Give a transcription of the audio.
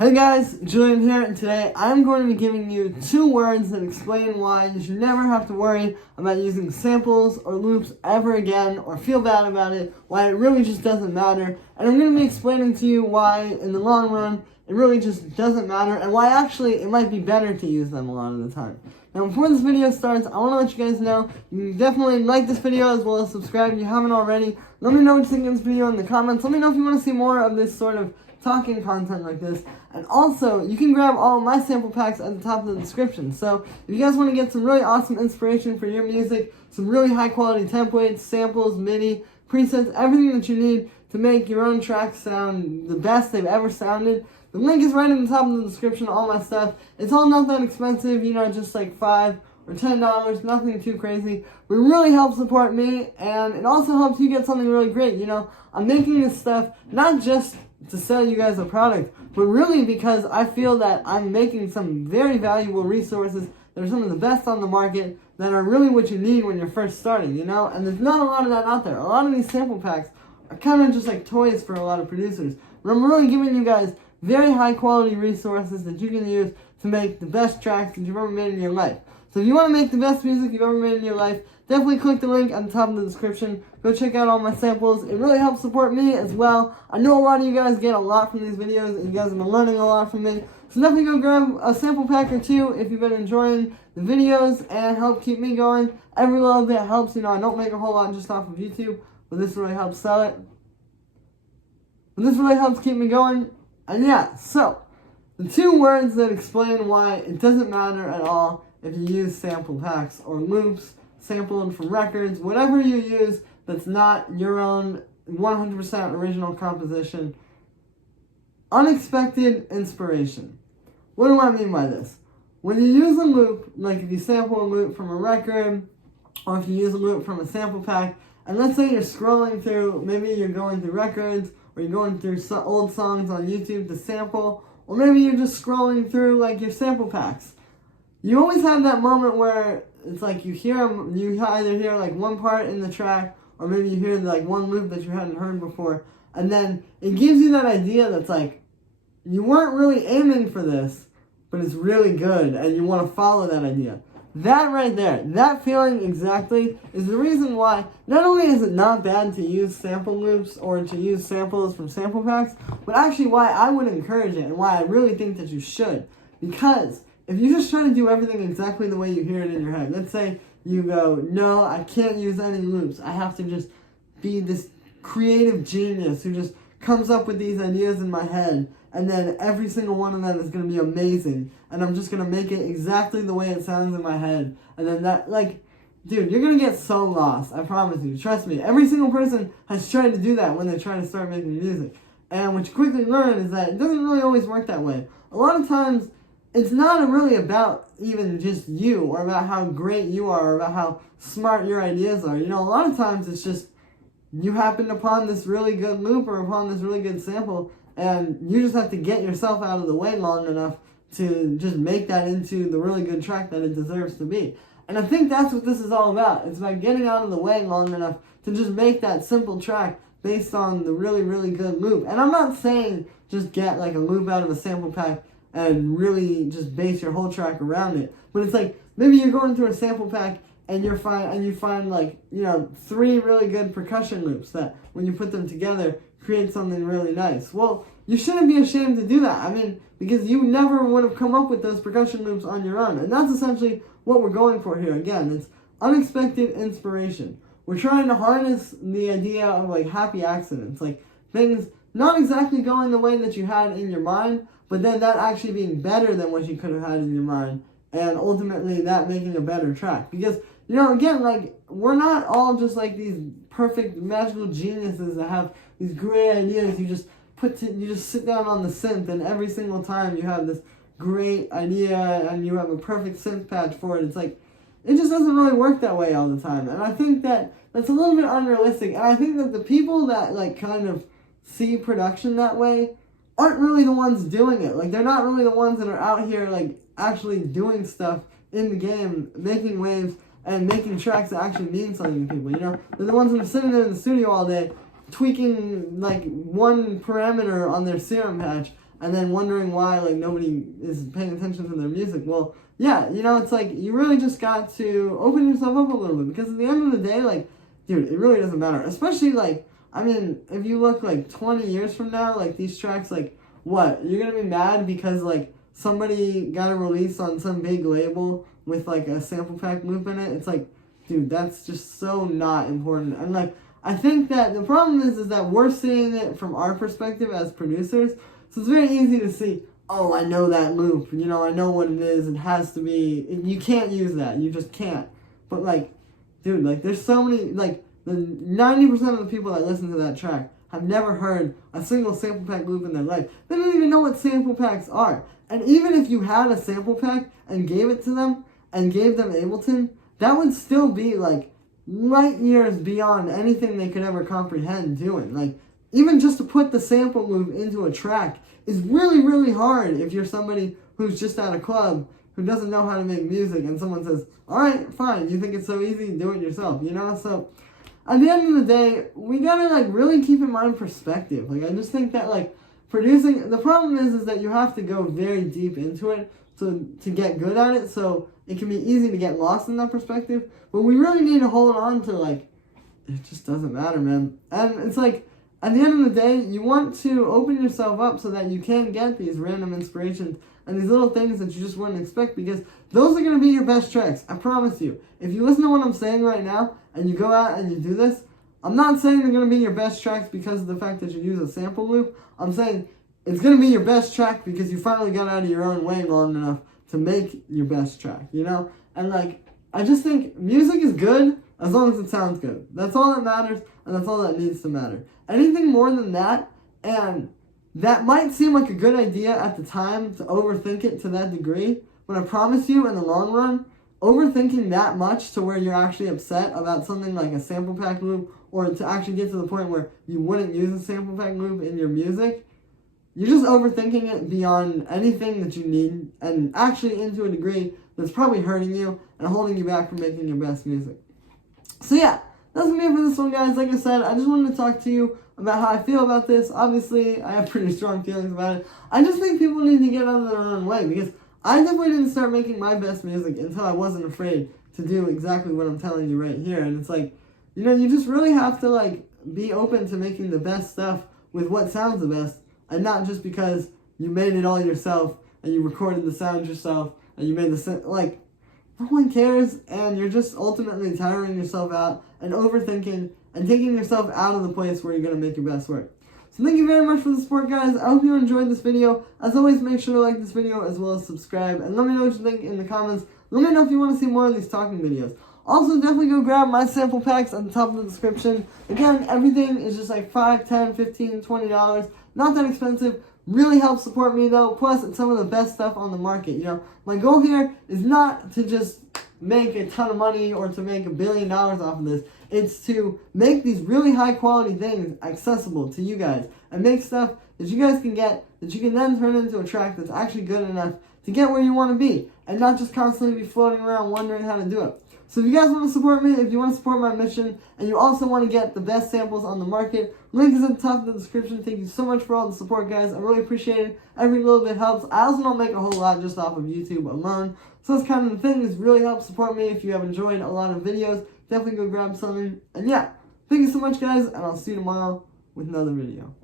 Hey guys, Julian here, and today I'm going to be giving you 2 words that explain why you should never have to worry about using samples or loops ever again or feel bad about it, why it really just doesn't matter, and I'm going to be explaining to you why in the long run it really just doesn't matter and why actually it might be better to use them a lot of the time. Now before this video starts, I want to let you guys know you can definitely like this video as well as subscribe if you haven't already. Let me know what you think of this video in the comments. Let me know if you want to see more of this sort of talking content like this. And also, you can grab all of my sample packs at the top of the description. So, if you guys want to get some really awesome inspiration for your music, some really high quality templates, samples, MIDI, presets, everything that you need to make your own tracks sound the best they've ever sounded, the link is right in the top of the description, all my stuff. It's all not that expensive, just like $5 or $10, nothing too crazy. But it really helps support me, and it also helps you get something really great. I'm making this stuff not just to sell you guys a product, but really because I feel that I'm making some very valuable resources that are some of the best on the market that are really what you need when you're first starting, and there's not a lot of that out there. A lot of these sample packs are kind of just like toys for a lot of producers, but I'm really giving you guys very high quality resources that you can use to make the best tracks that you've ever made in your life. So if you want to make the best music you've ever made in your life, definitely click the link at the top of the description. Go check out all my samples. It really helps support me as well. I know a lot of you guys get a lot from these videos, and you guys have been learning a lot from me. So definitely go grab a sample pack or 2 if you've been enjoying the videos and help keep me going. Every little bit helps. I don't make a whole lot just off of YouTube, but this really helps sell it. But this really helps keep me going. And yeah, so the 2 words that explain why it doesn't matter at all if you use sample packs or loops, sampled from records, whatever you use that's not your own 100% original composition. Unexpected inspiration. What do I mean by this? When you use a loop, like if you sample a loop from a record, or if you use a loop from a sample pack, and let's say you're scrolling through, maybe you're going through records, or you're going through old songs on YouTube to sample, or maybe you're just scrolling through like your sample packs. You always have that moment where it's like you either hear like one part in the track, or maybe you hear like one loop that you hadn't heard before, and then it gives you that idea that's like, you weren't really aiming for this, but it's really good, and you want to follow that idea. That right there, that feeling exactly, is the reason why not only is it not bad to use sample loops or to use samples from sample packs, but actually why I would encourage it and why I really think that you should. Because if you just try to do everything exactly the way you hear it in your head, let's say you go, no, I can't use any loops. I have to just be this creative genius who just comes up with these ideas in my head, and then every single one of them is going to be amazing, and I'm just going to make it exactly the way it sounds in my head, and then that, dude, you're going to get so lost, I promise you. Trust me, every single person has tried to do that when they try to start making music, and what you quickly learn is that it doesn't really always work that way. A lot of times, it's not really about even just you, or about how great you are, or about how smart your ideas are. A lot of times it's just you happened upon this really good loop or upon this really good sample, and you just have to get yourself out of the way long enough to just make that into the really good track that it deserves to be. And I think that's what this is all about. It's about getting out of the way long enough to just make that simple track based on the really, really good loop. And I'm not saying just get like a loop out of a sample pack and really just base your whole track around it. But it's like, maybe you're going through a sample pack and you find like, 3 really good percussion loops that when you put them together create something really nice. Well, you shouldn't be ashamed to do that. Because you never would have come up with those percussion loops on your own. And that's essentially what we're going for here. Again, it's unexpected inspiration. We're trying to harness the idea of like happy accidents, like things not exactly going the way that you had in your mind, but then that actually being better than what you could have had in your mind, and ultimately that making a better track. Because, again, like, we're not all just like these perfect magical geniuses that have these great ideas. You just sit down on the synth, and every single time you have this great idea and you have a perfect synth patch for it. It's like, it just doesn't really work that way all the time. And I think that that's a little bit unrealistic. And I think that the people that like kind of see production that way aren't really the ones doing it. Like, they're not really the ones that are out here like actually doing stuff in the game, making waves and making tracks that actually mean something to people. They're the ones that are sitting there in the studio all day tweaking like one parameter on their serum patch, and then wondering why like nobody is paying attention to their music. Well, yeah, you know, it's like you really just got to open yourself up a little bit, because at the end of the day, like, dude, it really doesn't matter. Especially like, I mean, if you look like 20 years from now, like these tracks, like, what? You're gonna be mad because like somebody got a release on some big label with like a sample pack loop in it? It's like, dude, that's just so not important. And like, I think that the problem is that we're seeing it from our perspective as producers. So it's very easy to see, oh, I know that loop, you know, I know what it is, it has to be, you can't use that, you just can't. But like, dude, like there's so many, like the 90% of the people that listen to that track have never heard a single sample pack loop in their life. They don't even know what sample packs are. And even if you had a sample pack and gave it to them, and gave them Ableton, that would still be like light years beyond anything they could ever comprehend doing. Like, even just to put the sample loop into a track is really, really hard if you're somebody who's just at a club who doesn't know how to make music, and someone says, all right, fine, you think it's so easy, do it yourself, you know? So at the end of the day, we gotta like really keep in mind perspective. Like, I just think that like producing, the problem is that you have to go very deep into it to get good at it, so it can be easy to get lost in that perspective. But we really need to hold on to like, it just doesn't matter, man. And it's like, at the end of the day, you want to open yourself up so that you can get these random inspirations and these little things that you just wouldn't expect, because those are going to be your best tracks. I promise you. If you listen to what I'm saying right now and you go out and you do this, I'm not saying they're going to be your best tracks because of the fact that you use a sample loop. I'm saying it's going to be your best track because you finally got out of your own way long enough to make your best track, you know? And like, I just think music is good as long as it sounds good. That's all that matters, and that's all that needs to matter. Anything more than that, and that might seem like a good idea at the time to overthink it to that degree, but I promise you, in the long run, overthinking that much to where you're actually upset about something like a sample pack loop, or to actually get to the point where you wouldn't use a sample pack loop in your music, you're just overthinking it beyond anything that you need, and actually into a degree that's probably hurting you and holding you back from making your best music. So yeah, that's gonna be it for this one, guys. Like I said, I just wanted to talk to you about how I feel about this. Obviously, I have pretty strong feelings about it. I just think people need to get out of their own way, because I definitely didn't start making my best music until I wasn't afraid to do exactly what I'm telling you right here. And it's like, you know, you just really have to like be open to making the best stuff with what sounds the best, and not just because you made it all yourself and you recorded the sound yourself and you made the like, no one cares, and you're just ultimately tiring yourself out and overthinking and taking yourself out of the place where you're going to make your best work. So thank you very much for the support, guys. I hope you enjoyed this video. As always, make sure to like this video as well as subscribe, and let me know what you think in the comments. Let me know if you want to see more of these talking videos. Also, definitely go grab my sample packs at the top of the description. Again, everything is just like $5, $10, $15, $20. Not that expensive. Really helps support me though. Plus, it's some of the best stuff on the market. You know, my goal here is not to just make a ton of money or to make $1 billion off of this. It's to make these really high quality things accessible to you guys, and make stuff that you guys can get, that you can then turn into a track that's actually good enough to get where you want to be, and not just constantly be floating around wondering how to do it. So if you guys want to support me, if you want to support my mission, and you also want to get the best samples on the market, link is at the top of the description. Thank you so much for all the support, guys. I really appreciate it. Every little bit helps. I also don't make a whole lot just off of YouTube alone, so that's kind of the thing. This really helps support me. If you have enjoyed a lot of videos, definitely go grab something. And yeah, thank you so much, guys, and I'll see you tomorrow with another video.